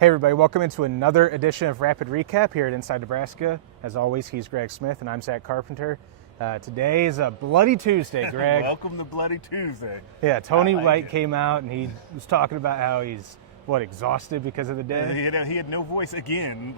Hey everybody, welcome into another edition of Rapid Recap here at Inside Nebraska. As always, he's Greg Smith and I'm Zack Carpenter. Today is a Bloody Tuesday, Greg. Welcome to Bloody Tuesday. Yeah, Tony White came out and he was talking about how he's, exhausted because of the day? He had no voice again.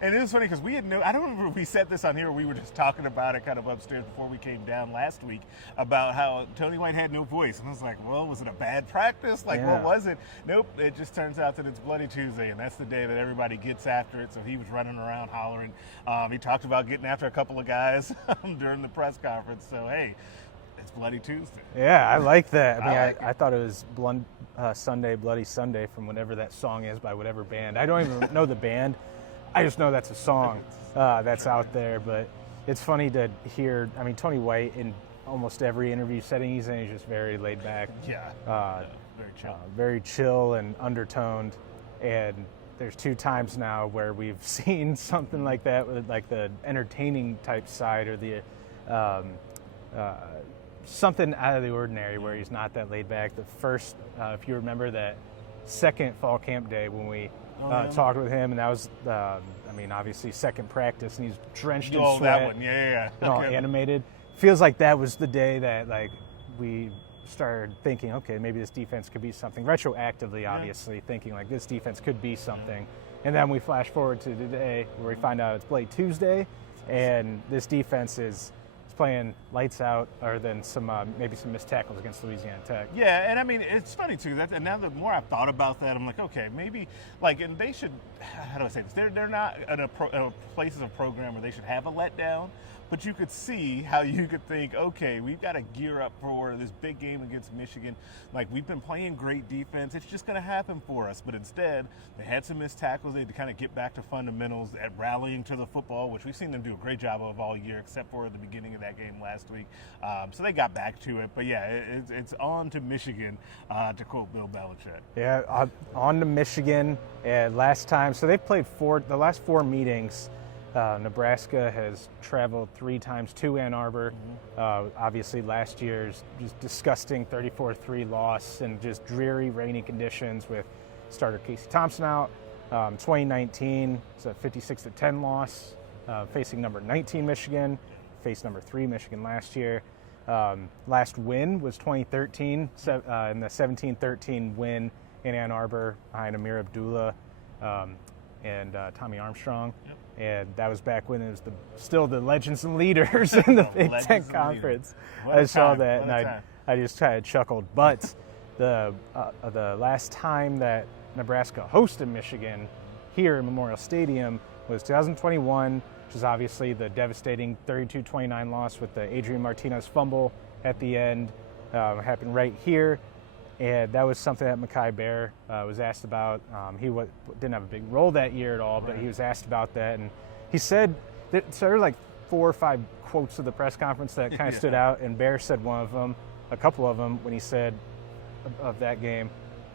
And it was funny because I don't remember if we said this on here or we were just talking about it kind of upstairs before we came down last week about how Tony White had no voice. And I was like, well, was it a bad practice? What was it? Nope, it just turns out that it's Bloody Tuesday, and that's the day that everybody gets after it. So he was running around hollering. He talked about getting after a couple of guys during the press conference. So, hey, it's Bloody Tuesday. Yeah, I like that. I thought it was Sunday, Bloody Sunday from whatever that song is by whatever band. I don't even know the band. I just know that's a song that's out there. But it's funny to hear, Tony White in almost every interview setting he's in, he's just very laid back. Yeah, very chill. Very chill and undertoned. And there's two times now where we've seen something like that with the entertaining type side or the something out of the ordinary where he's not that laid back. The first, if you remember that second fall camp day when we talked with him, and that was, obviously second practice, and he's drenched in sweat. That one, yeah. All animated. Feels like that was the day that we started thinking, okay, maybe this defense could be something. Retroactively, obviously, thinking this defense could be something. And then we flash forward to today where we find out it's Bloody Tuesday, and this defense is playing lights out, other than maybe some missed tackles against Louisiana Tech. Yeah, and it's funny too. And now the more I've thought about that, I'm like, okay, maybe and they should. How do I say this? They're not in a place of program where they should have a letdown. But you could see how you could think, okay, we've got to gear up for this big game against Michigan. We've been playing great defense. It's just going to happen for us. But instead, they had some missed tackles. They had to kind of get back to fundamentals at rallying to the football, which we've seen them do a great job of all year, except for the beginning of that game last week. So they got back to it. But, yeah, it's on to Michigan, to quote Bill Belichick. Yeah, on to Michigan. And last time, so they've played the last four meetings. Nebraska has traveled 3 times to Ann Arbor. Obviously, last year's just disgusting 34-3 loss and just dreary, rainy conditions with starter Casey Thompson out. 2019, it's a 56-10 loss, facing number 19 Michigan, faced number 3 Michigan last year. Last win was 2013, in the 17-13 win in Ann Arbor behind Amir Abdullah and Tommy Armstrong. Yep. And that was back when it was still the legends and leaders in the Big Ten Conference. I saw that and I just kind of chuckled. But the last time that Nebraska hosted Michigan here in Memorial Stadium was 2021, which is obviously the devastating 32-29 loss with the Adrian Martinez fumble at the end. Happened right here. And that was something that Mekhi Bear was asked about. He didn't have a big role that year at all, but he was asked about that. And he said, so there were 4 or 5 quotes of the press conference that kind of stood out. And Bear said one of them, a couple of them, when he said of that game,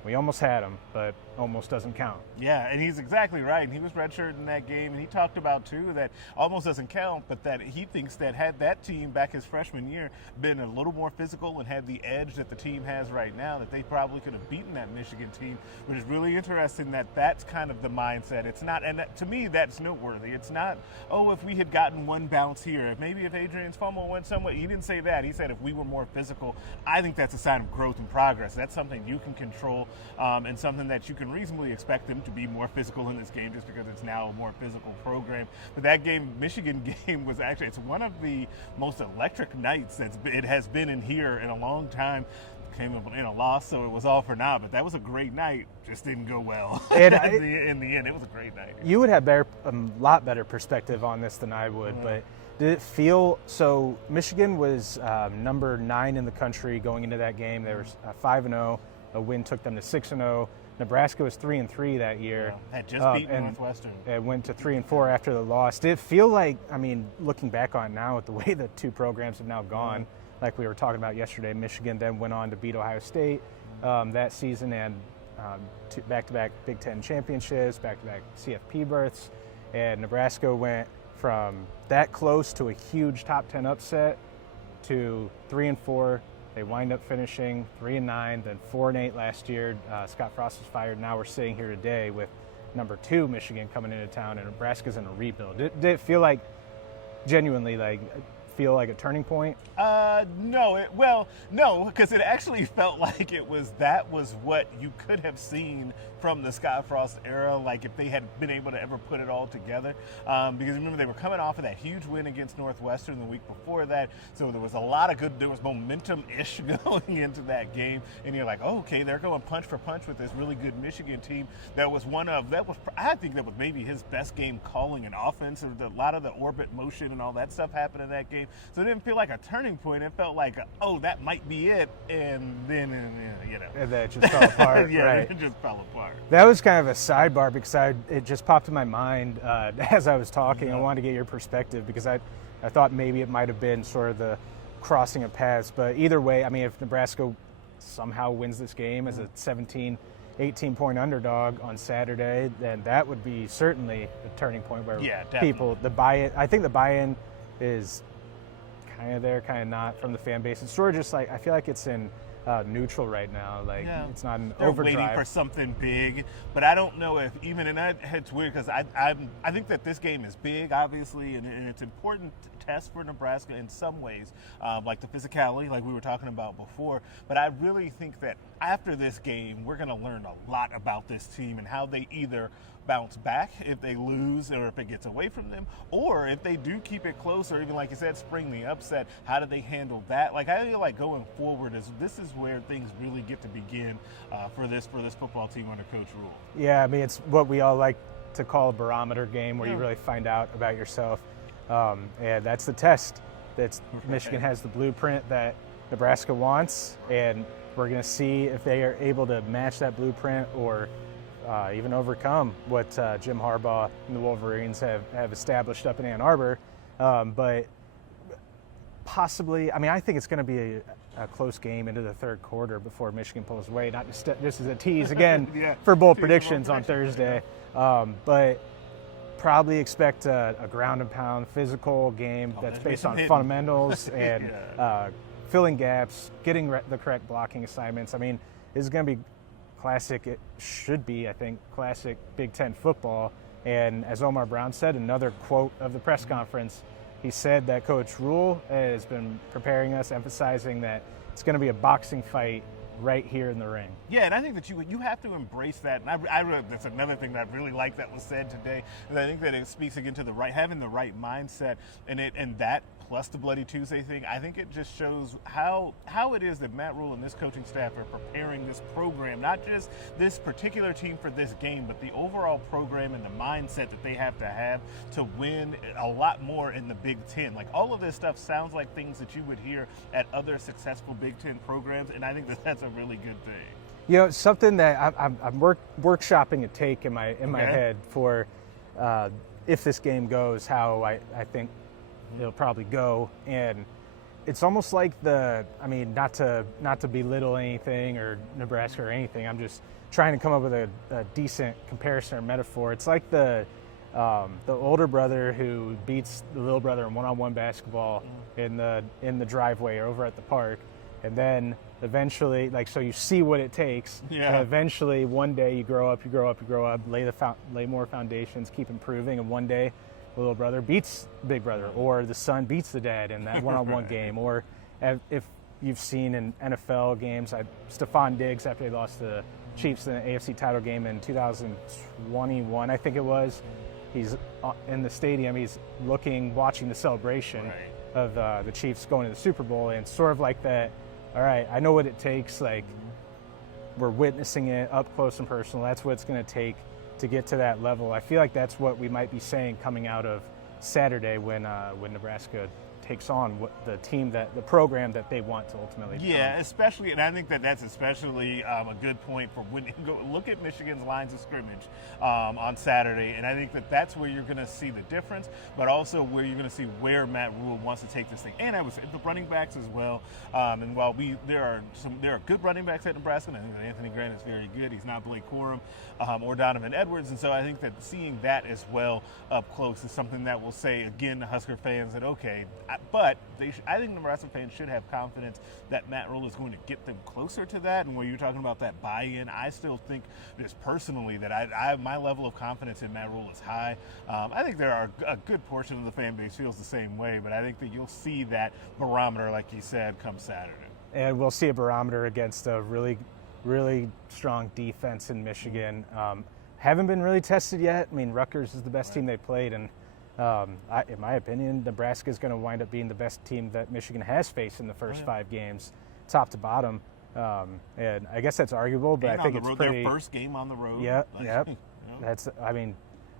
we almost had him, but almost doesn't count. Yeah, and he's exactly right. And he was redshirted in that game. And he talked about, too, that almost doesn't count, but that he thinks that had that team back his freshman year been a little more physical and had the edge that the team has right now, that they probably could have beaten that Michigan team, which is really interesting that that's kind of the mindset. It's not, and to me, that's noteworthy. It's not, if we had gotten one bounce here, if Adrian's fumble went somewhere. He didn't say that. He said if we were more physical. I think that's a sign of growth and progress. That's something you can control. And something that you can reasonably expect them to be more physical in this game just because it's now a more physical program. But that Michigan game was actually, it's one of the most electric nights it has been in here in a long time. Came up in a loss, so it was all for naught. But that was a great night. Just didn't go well. In the end, it was a great night. You would have a lot better perspective on this than I would, but did it feel so? Michigan was number 9 in the country going into that game. They were 5-0. A win took them to 6-0. Nebraska was 3-3 that year. Had just beaten Northwestern. It went to 3-4 after the loss. Did it feel like, looking back on it now with the way the two programs have now gone, like we were talking about yesterday, Michigan then went on to beat Ohio State that season and back-to-back Big Ten championships, back-to-back CFP berths, and Nebraska went from that close to a huge top 10 upset to 3-4. They wind up finishing 3-9, then 4-8 last year. Scott Frost was fired. Now we're sitting here today with number 2 Michigan coming into town, and Nebraska's in a rebuild. Did it feel like genuinely a turning point? No, because it actually felt like that was what you could have seen from the Scott Frost era, like if they had been able to ever put it all together. Because remember, they were coming off of that huge win against Northwestern the week before that, so there was momentum-ish going into that game, and you're like, oh, okay, they're going punch for punch with this really good Michigan team. I think that was maybe his best game calling an offense. There was a lot of the orbit motion and all that stuff happened in that game, so it didn't feel like a turning point. It felt like, oh, that might be it, and then, And then it just fell apart. Yeah, right. It just fell apart. That was kind of a sidebar because it just popped in my mind as I was talking. I wanted to get your perspective because I thought maybe it might have been sort of the crossing of paths. But either way, I mean, if Nebraska somehow wins this game as a 17, 18-point underdog on Saturday, then that would be certainly a turning point where I think the buy-in is kind of there, kind of not from the fan base. It's sort of just like, I feel like it's in neutral right now. It's not an They're overdrive. waiting for something big, but I don't know if even, and it's weird because I think that this game is big, obviously, and it's important test for Nebraska in some ways, like the physicality, like we were talking about before. But I really think that after this game, we're going to learn a lot about this team and how they either bounce back if they lose or if it gets away from them, or if they do keep it close, or even like you said, spring the upset, how do they handle that? Like, I feel like going forward this is where things really get to begin for this football team under Coach Rule. Yeah, I mean, it's what we all like to call a barometer game where you really find out about yourself, and that's the test. Michigan has the blueprint that Nebraska wants, and we're going to see if they are able to match that blueprint or even overcome what Jim Harbaugh and the Wolverines have established up in Ann Arbor. But possibly, I mean, I think it's going to be a close game into the third quarter before Michigan pulls away. Not just this is a tease again for bowl predictions on Thursday. But probably expect a ground and pound physical game that's based on fundamentals and filling gaps, getting the correct blocking assignments. I mean, this is going to be classic. It should be, I think, classic Big Ten football. And as Omar Brown said, another quote of the press conference, he said that Coach Rule has been preparing us, emphasizing that it's going to be a boxing fight right here in the ring. Yeah, and I think that you have to embrace that. And that's another thing that I really like that was said today. And I think that it speaks again to having the right mindset, and that plus the Bloody Tuesday thing. I think it just shows how it is that Matt Rule and this coaching staff are preparing this program, not just this particular team for this game, but the overall program and the mindset that they have to win a lot more in the Big Ten. Like, all of this stuff sounds like things that you would hear at other successful Big Ten programs, and I think that's a really good thing. You know, something that I'm workshopping a take in my head for if this game goes how I think it'll probably go, and it's almost like not to belittle anything or Nebraska or anything. I'm just trying to come up with a decent comparison or metaphor. It's like the older brother who beats the little brother in one-on-one basketball in the driveway or over at the park, and then eventually, so you see what it takes, and eventually one day you grow up, lay more foundations, keep improving, and one day the little brother beats big brother, or the son beats the dad in that one-on-one game. Or if you've seen in NFL games, Stephon Diggs, after they lost to the Chiefs in the AFC title game in 2021, I think it was, he's in the stadium, he's watching the celebration of the Chiefs going to the Super Bowl, and it's sort of like that, all right, I know what it takes, we're witnessing it up close and personal, that's what it's going to take to get to that level. I feel like that's what we might be saying coming out of Saturday when Nebraska takes on the program that they want to ultimately become. Yeah, especially, and I think that's especially a good point for when you go look at Michigan's lines of scrimmage on Saturday, and I think that's where you're going to see the difference, but also where you're going to see where Matt Rule wants to take this thing. And I would say the running backs as well. And while there are good running backs at Nebraska, and I think that Anthony Grant is very good. He's not Blake Corum or Donovan Edwards, and so I think that seeing that as well up close is something that will say again to Husker fans that, okay, But I think Nebraska fans should have confidence that Matt Rhule is going to get them closer to that. And when you're talking about that buy-in, I still think just personally that my level of confidence in Matt Rhule is high. I think there are a good portion of the fan base feels the same way, but I think that you'll see that barometer, like you said, come Saturday. And we'll see a barometer against a really, really strong defense in Michigan. Haven't been really tested yet. I mean, Rutgers is the best team they played, and in my opinion, Nebraska is going to wind up being the best team that Michigan has faced in the first 5 games, top to bottom. And I guess that's arguable, but I think it's pretty. Their first game on the road. Yeah, yep. That's. I mean,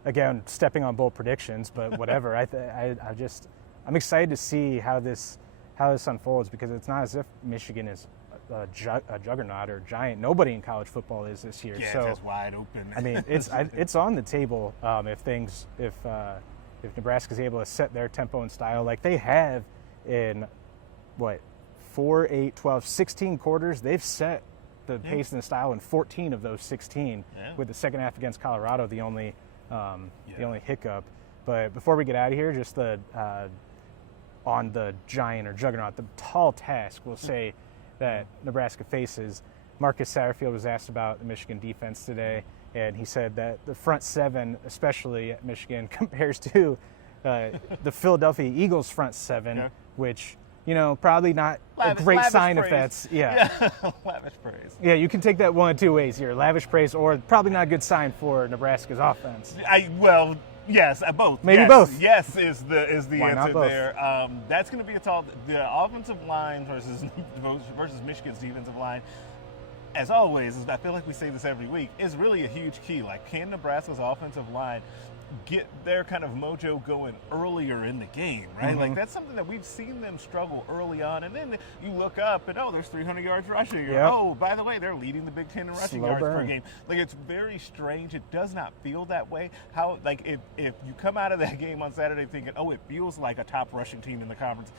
again, stepping on bold predictions, but whatever. I'm excited to see how this unfolds, because it's not as if Michigan is a juggernaut or giant. Nobody in college football is this year. Yeah, so it's wide open. I mean, it's on the table if Nebraska's able to set their tempo and style like they have in 4, 8, 12, 16 quarters. They've set the pace and the style in 14 of those 16, with the second half against Colorado the only hiccup. But before we get out of here, just on the giant or juggernaut, the tall task, we'll say, that Nebraska faces. Marcus Satterfield was asked about the Michigan defense today, and he said that the front 7, especially at Michigan, compares to the Philadelphia Eagles front 7, which, probably not a great sign if that's, lavish praise. Yeah, you can take that one of 2 ways here, lavish praise, or probably not a good sign for Nebraska's offense. Yes, both. Maybe yes. both. Yes is the Why answer not both? there. That's going to be the offensive line versus Michigan's defensive line. As always, I feel like we say this every week, is really a huge key. Like, can Nebraska's offensive line get their kind of mojo going earlier in the game, right? Mm-hmm. Like, that's something that we've seen them struggle early on, and then you look up and, there's 300 yards rushing. Yep. Oh, by the way, they're leading the Big Ten in rushing yards per game. Like, it's very strange. It does not feel that way. How, like, if you come out of that game on Saturday thinking, it feels like a top rushing team in the conference,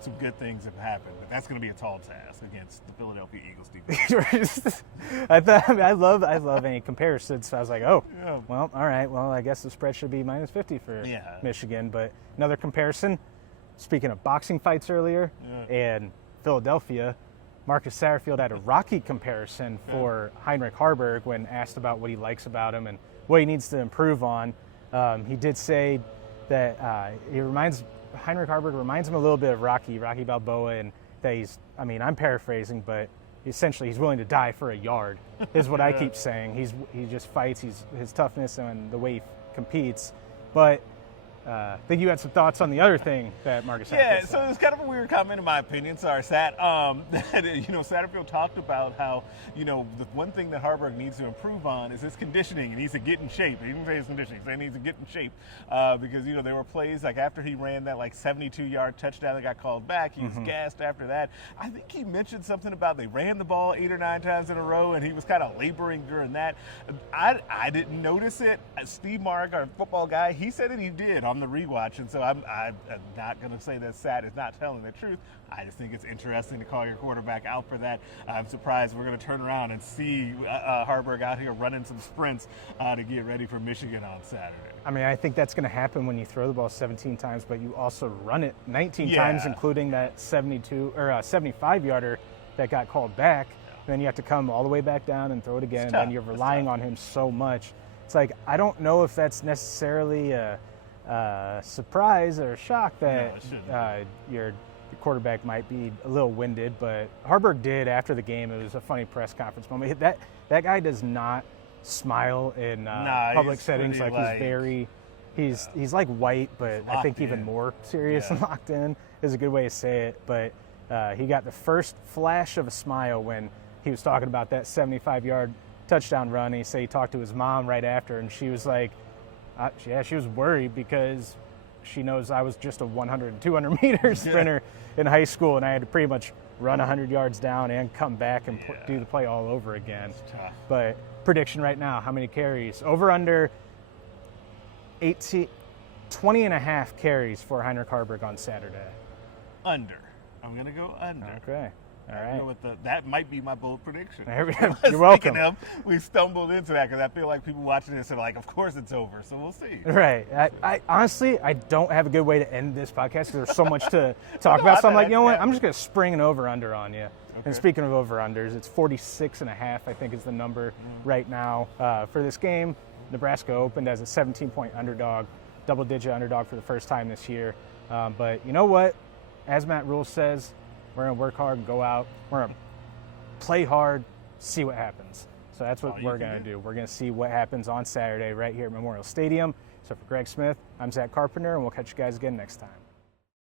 some good things have happened. But that's going to be a tall task against the Philadelphia Eagles defense. I love any comparisons. So I was like, well, all right. Well, I guess the spread should be minus 50 for Michigan. But another comparison, speaking of boxing fights earlier, and Philadelphia, Marcus Satterfield had a Rocky comparison for Heinrich Haarberg when asked about what he likes about him and what he needs to improve on. He did say that Heinrich Haarberg reminds him a little bit of Rocky Balboa, and that I'm paraphrasing, but essentially he's willing to die for a yard, is what I keep saying. He just fights, his toughness and the way he competes. But I think you had some thoughts on the other thing that Marcus Satterfield said. So it was kind of a weird comment in my opinion. Sorry, Sat. Satterfield talked about how, the one thing that Haarberg needs to improve on is his conditioning. He needs to get in shape. He didn't say his conditioning. He needs to get in shape because, there were plays like after he ran that 72-yard touchdown that got called back, he was gassed after that. I think he mentioned something about they ran the ball 8 or 9 times in a row, and he was kind of laboring during that. I didn't notice it. Steve Mark, our football guy, he said that he did on the rewatch, and so I'm not going to say that Sat is not telling the truth. I just think it's interesting to call your quarterback out for that. I'm surprised we're going to turn around and see Haarberg out here running some sprints to get ready for Michigan on Saturday. I think that's going to happen when you throw the ball 17 times, but you also run it 19 times, including that 72 or 75-yarder that got called back. Then you have to come all the way back down and throw it again, and then you're relying on him so much. It's like, I don't know if that's necessarily a surprise or a shock that your quarterback might be a little winded, but Haarberg did after the game. It was a funny press conference moment. That guy does not smile in public settings. He's like white, but I think even more serious and locked in is a good way to say it. But he got the first flash of a smile when he was talking about that 75-yard touchdown run. He said he talked to his mom right after, and she was like, she was worried because she knows I was just a 100 and 200 meter sprinter in high school, and I had to pretty much run 100 yards down and come back and do the play all over again. But prediction right now, how many carries? Over under 20 and a half carries for Heinrich Haarberg on Saturday. Under. I'm going to go under. Okay. All right. You know what, that might be my bold prediction. You're welcome. We stumbled into that because I feel like people watching this are like, of course it's over. So we'll see. Right. I honestly, I don't have a good way to end this podcast because there's so much to talk about. So I'm like, you know what? I'm just going to spring an over-under on you. Okay. And speaking of over-unders, it's 46.5, I think is the number right now for this game. Nebraska opened as a 17-point underdog, double-digit underdog for the first time this year. But you know what? As Matt Rule says, we're going to work hard and go out. We're going to play hard, see what happens. So that's what we're going to do. We're going to see what happens on Saturday right here at Memorial Stadium. So for Greg Smith, I'm Zack Carpenter, and we'll catch you guys again next time.